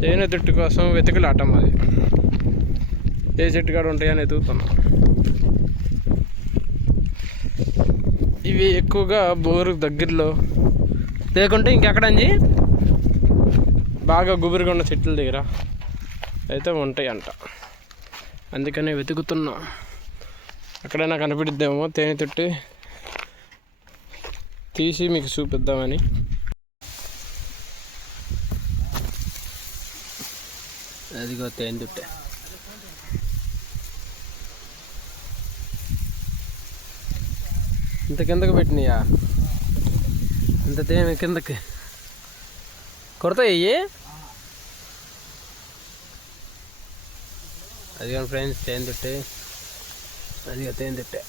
తేనె చెట్టు కోసం వెతుకులాట మాది. ఏ చెట్టు కాడ ఉంటాయని వెతుకుతున్నాం. ఇవి ఎక్కువగా బోరు దగ్గరలో లేకుంటే ఇంకెక్కడండి బాగా గుబురుగా ఉన్న చెట్ల దగ్గర అయితే ఉంటాయి అంట. అందుకనే వెతుకుతున్నాం. ఎక్కడైనా కనిపిద్దేమో తేనె చెట్టు తీసి మీకు చూపిద్దామని. అదిగో తేనె చెట్టు. ఇంత కిందకి పెట్టినాయా? ఇంత తేనె కిందకి కొడతాయి. అదిగో ఫ్రెండ్స్ తేనె చెట్టు. అదిగో తేనె చెట్టు.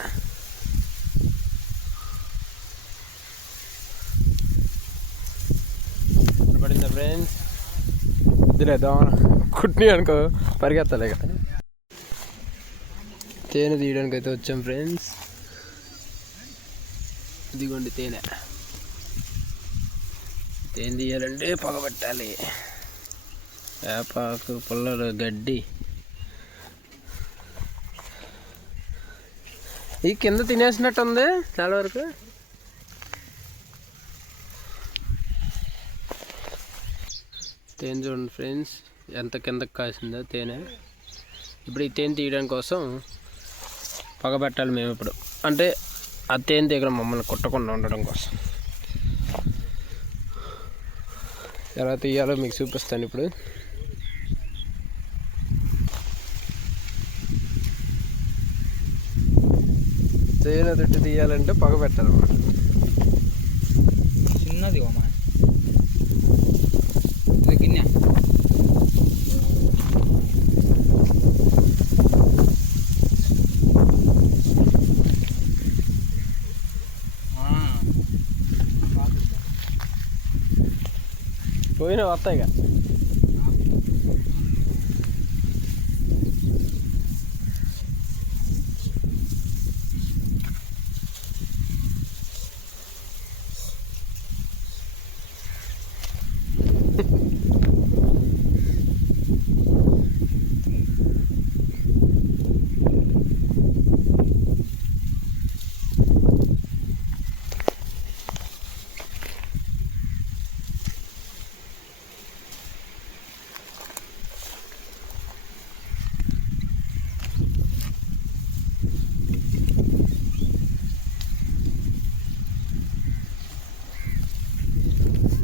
పడిందా ఫ్రెండ్స్? వద్దులేదా కుట్ని అనుకో పరిగెత్తాలి. తేనె తీయడానికి అయితే వచ్చాం ఫ్రెండ్స్. ఇదిగోండి తేనె. తేనె తీయాలంటే పొగబెట్టాలి. వేపాకు, పుల్లలు, గడ్డి. ఈ కింద తినేసినట్టు ఉంది చాలా వరకు. తేనె చూడండి ఫ్రెండ్స్ ఎంత కిందకి కాసిందో తేనె. ఇప్పుడు ఈ తేనె తీయడం కోసం పొగబెట్టాలి మేము ఇప్పుడు. అంటే ఆ తేనె దగ్గర మమ్మల్ని కుట్టకుండా ఉండడం కోసం. ఎలా తీయాలో మీకు చూపిస్తాను ఇప్పుడు. తేనె తొట్టి తీయాలంటే పొగ పెట్టాలన్నమాట. చిన్నది గిన్నె. పోయినా వస్తాయిగా.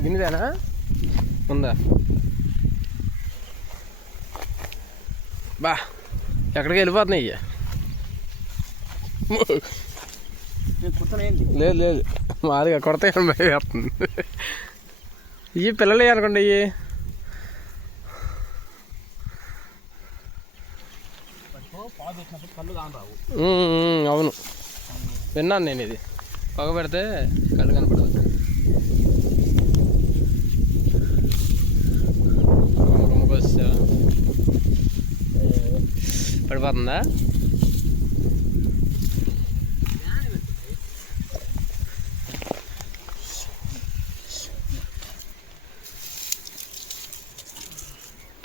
గిన్నెదేనా ఉందా? బా ఎక్కడికి వెళ్ళిపోతున్నాయి. లేదు లేదు మాదిగా కొడతాయి భయస్తుంది. ఇవి పిల్లలే అనుకోండి. ఇవి అవును విన్నాను నేను. ఇది పొగ పెడితే కళ్ళు కనపడదు. పడిపోతుందా?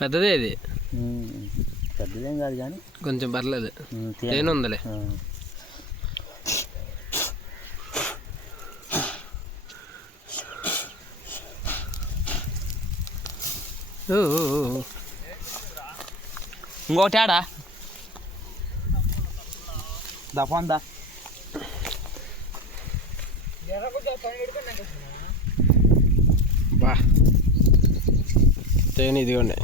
పెద్దదే ఇది. పెద్దదేం కాదు కానీ కొంచెం పర్లేదు. తేనె ఉందిలే. ఇంకోటి ఆడా దఫందా బా తేనె ఇదిగోండి.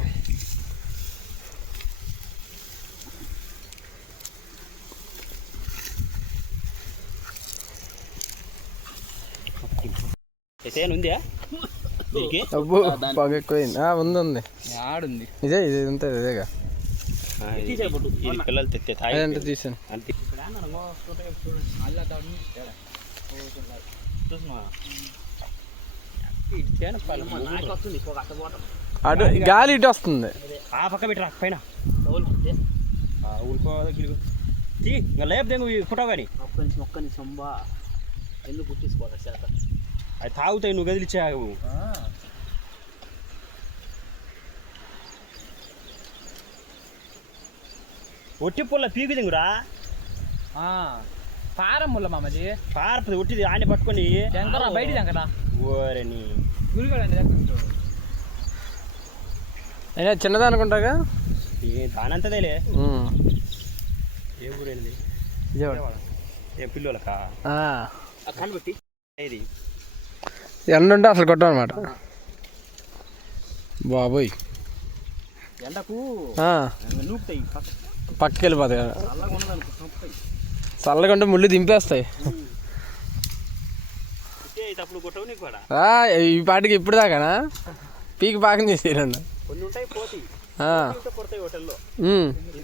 తేనె ఉందా? అబ్బో పొగ ఎక్కువైంది. ఉంది ఆడుంది. ఇదే ఇది ఉంటుంది. ఇదేగా పిల్లలు తెస్తే అదంటే తీసాను. అటు గాలి ఇటు వస్తుంది. ఆ పక్క పెట్టరా పైన లేపు దేంగు ఫోటో కానీ మొక్కని సంబా ఎందుకు గుర్తించుకోవాలి శాత అది తాగుతాయి. నువ్వు గదిలిచ్చావు ఒట్టి పుల్ల పీకు దింగురా పారం ముళ్ళ మామది పారపది ఒట్టిది ఆని పట్టుకొని శంకరా బయట శంకరా ఓరని గురిగాడండి అయినా చిన్నది అనుకుంటాగా దానంతదేలే ఏ ఊరేంది ఏ పిల్లలకా కనబెట్టి ఇది ఎండ ఉంటే అసలు కొట్టం అనమాట బాబోయ్ ఎండకు నూపుతాయి పక్కకి వెళ్ళిపోతాయి కదా చల్లగా ఉండదనుకో చల్లగా ఉంటే ముళ్ళు దింపేస్తాయి అప్పుడు కొట్టవు నీకు కూడా ఈ పాటికి ఇప్పుడు దాకానా పీకి పాకం చేసేయరన్న కొన్ని ఉంటాయి పోతాయి కొడతాయి హోటల్లో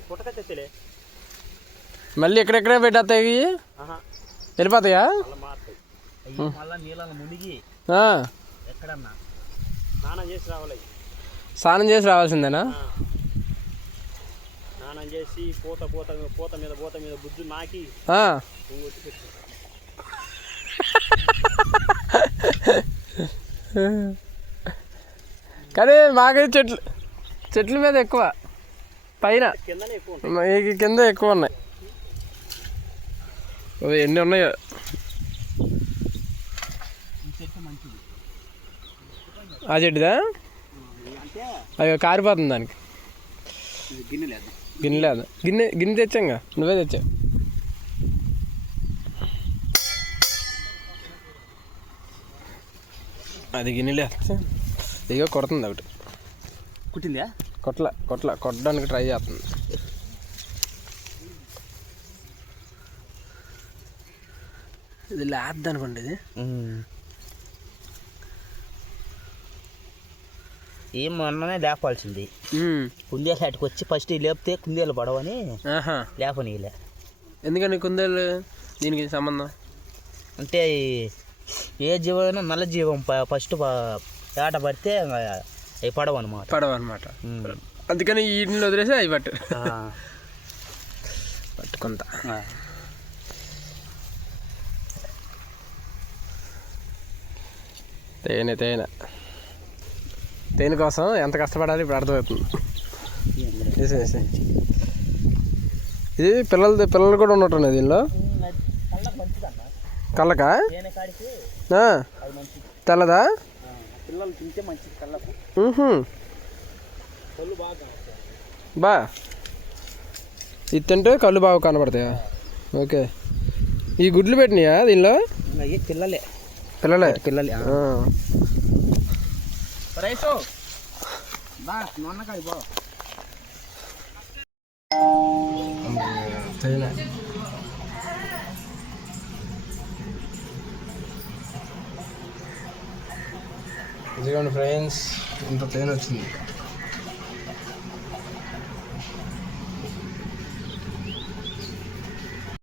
పుట్టక తెచ్చలే మళ్ళీ ఎక్కడెక్కడే పెట్టేస్తాయి వెళ్ళిపోతాయా మళ్ళా నీళ్ళలో మునిగి ఎక్కడన్నా స్నానం చేసి రావాలి స్నానం చేసి రావాల్సిందేనా స్నానం చేసి పూత మీద బుజ్జు నాకి కానీ మాకైతే చెట్ల మీద ఎక్కువ పైన కింద ఎక్కువ ఉన్నాయి ఎన్ని ఉన్నాయో ఆ చెట్టుదా అయ్యో కారిపోతుంది దానికి గిన్నె లేదు గిన్నె తెచ్చాంగా నువ్వే తెచ్చావు అది గిన్నె లేదు ఇగో కొడుతుంది ఒకటి కుట్టిందా కొట్టడానికి ట్రై చేస్తుంది ఇది లేద్ది అనుకోండి ఇది ఏం మొన్ననే లేపాల్సింది కుందేలు అటుకు వచ్చి ఫస్ట్ లేపితే కుందేలు పడవని లేపనీలే ఎందుకని కుందేలు దీనికి సంబంధం అంటే ఏ జీవమైనా నల్ల జీవం ఫస్ట్ ఏట పడితే అవి పడవ అనమాట అందుకని వీటిని వదిలేసి అవి పట్టుకుంటా తేనె కోసం ఎంత కష్టపడాలి ఇప్పుడు అర్థమవుతుంది ఇది పిల్లలు కూడా ఉన్నట్టున్నాయి దీనిలో కళ్ళకా తెల్లదా పిల్లలు తింటే మంచిది కళ్ళకు బా ఇది తింటే కళ్ళు బాగా కనబడతాయా ఓకే ఈ గుడ్లు పెట్టినాయా దీనిలో పిల్లలే రైసు నొన్నకాయ బా ఇదిగోండి ఫ్రెండ్స్ ఇంత తేనె వచ్చింది